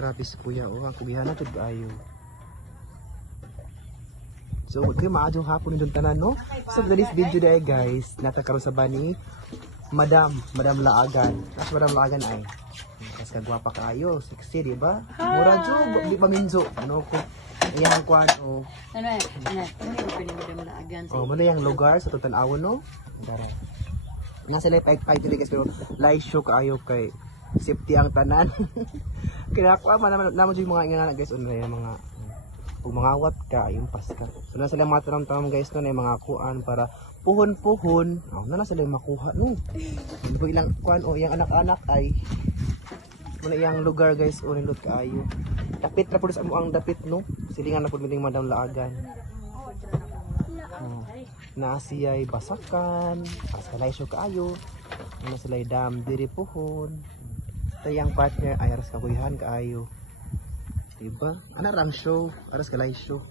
Grabe si kuya. O, ang kubihan na ito ayo. So, kayo maadong hapon yung tanan, no? So, for this video dahil guys, natakaroon sa bani, Madam Laagan. Tapos Madam Laagan ay, kasi kagwapa kayo, sexy, di ba? Mura jo, di pa minzo. Ano ko, iyang kwan, o. Ano yung pwede Madam Laagan? O, muna yung lugar sa Tutanawon, no? Darang. Nga sila paik-paik dito guys, pero live show kayo kay safety ang tanan. Kaya ako naman yung mga ingana guys, yung mga pag mangawat ka, yung paska. So na sila mga tanong guys no, na mga kuan para puhon-puhon. Na sila yung makuha no. Hindi ilang kuan o yung anak-anak ay muna iyang lugar guys o nindot kaayo. Dapit na po sa ang dapit no. Silingan na po miting Madam Laagan. Na siya'y basakan, paskalay siya kaayo. Na sila'y dam diri puhon. Tayang partner ay aras kakuyahan kaayo. Diba? Ana ram show, aras kalay show.